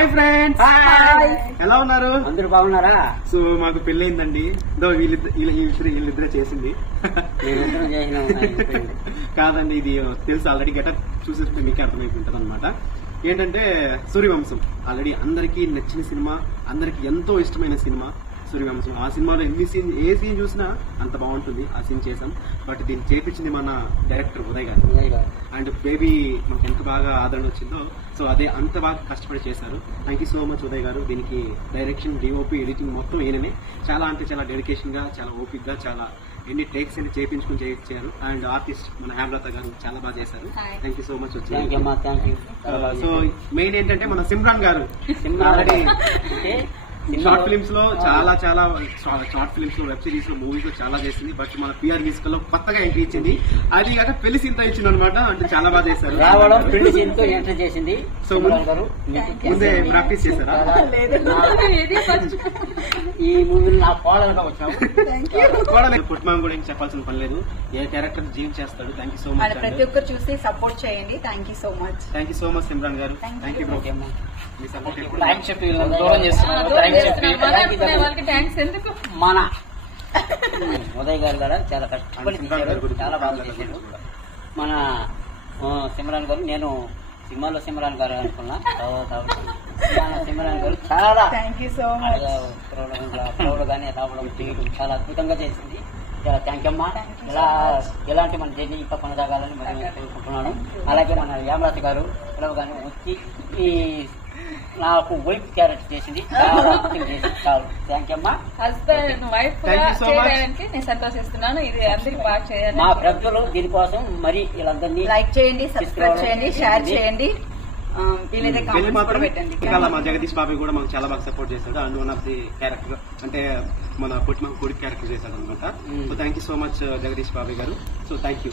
Hi friends, ఎలా ఉన్నారు? అందరూ బాగున్నారా? సో మాకు పెళ్ళయిందండి. వీళ్ళిద్దరే చేసింది కాదండి, ఇది తెలుసు ఆల్రెడీ. గెటప్ చూసి మీకే అర్థమైపోతుంది అనమాట. ఏంటంటే సూర్యవంశం ఆల్రెడీ అందరికీ నచ్చిన సినిమా, అందరికి ఎంతో ఇష్టమైన సినిమా సూర్యవంశం. ఆ సినిమాలో ఏ సీన్ చూసినా అంత బాగుంటుంది. ఆ సీన్ చేసాం. బట్ దీన్ని చేపించింది మన డైరెక్టర్ ఉదయ్ గారు. అండ్ బేబీ మనకు ఎంత బాగా ఆదరణ వచ్చిందో, సో అదే అంత బాగా కష్టపడి చేశారు. Thank you so much Uday గారు. దీనికి డైరెక్షన్, డిఓపి, ఎడిటింగ్ మొత్తం ఈయననే. చాలా అంటే చాలా డెడికేషన్ గా, చాలా ఓపిక్ గా, చాలా ఎన్ని టేక్స్ అని చేయించుకుని చేయించారు. అండ్ ఆర్టిస్ట్ మన హేమలత గారు చాలా బాగా చేశారు. థ్యాంక్ యూ సో మచ్ వచ్చి. సో మెయిన్ ఏంటంటే మన సిమ్రాన్ గారు ఆల్రెడీ షార్ట్ ఫిల్మ్స్ లో చాలా షార్ట్ ఫిల్మ్స్ లో, వెబ్ సిరీస్ లో, మూవీస్ లో చాలా చేసింది. బట్ మన పిఆర్ మ్యూజికల్ లో కొత్తగా ఎంట్రీ ఇచ్చింది. అది కాక పెళ్లి సీన్ ఇచ్చింది అనమాట. అంటే చాలా బాగా చేశారు. పెళ్లి సీన్ తో ఎంట్రీ చేసింది. సో ముందే ప్రాక్టీస్ చేశారా? ఈ మూవీ నా కోడలుగా వచ్చాము. పుట్మాం కూడా ఏం చెప్పాల్సిన పని లేదు. ఏ క్యారెక్టర్ జీవ్ చేస్తాడు. Thank you so much. ప్రతి ఒక్కరు చూసి సపోర్ట్ చేయండి. Thank you so much. Thank you so much Simran గారు. Thank you bro. మీ సపోర్ట్ థ్యాంక్స్ చెప్పి దూరం చేస్తున్నారు. మన ఉదయ్ గారు కూడా చాలా కష్టపడి చాలా బాగా చేశారు. మన సిమ్రాన్ గారు, నేను సినిమాలో సిమ్రాన్ గారు అనుకున్నా. మన సిమ్రాన్ గారు చాలా ప్రౌడ్ గానీ రావడం చేయడం చాలా అద్భుతంగా చేసింది. చాలా థ్యాంక్ యూ అమ్మా. ఇలాంటి మన జర్నీ ఇంకా కొనసాగాలని మరి కోరుకుంటున్నాను. అలాగే మన హేమలత గారు పిలవగానే వచ్చి ఈ నాకు వైఫ్ క్యారెక్టర్ చేసింది. చాలా చాలు థ్యాంక్ యూ అమ్మా. హస్బెండ్ వైఫ్ చేయడానికి నేను సంతోషిస్తున్నాను. ఇది అందరికి బాగా చేయాలి. మా ప్రజలు దీనికోసం మరి వీళ్ళందరినీ లైక్ చేయండి, సబ్స్క్రైబ్ చేయండి, షేర్ చేయండి. మా జగదీష్ బాబు కూడా మాకు చాలా బాగా సపోర్ట్ చేశాడు. And one of the character అంటే మన కొడుకు క్యారెక్టర్ చేశాడు అనమాట. So thank you so much Jagadish Babu గారు. So thank you.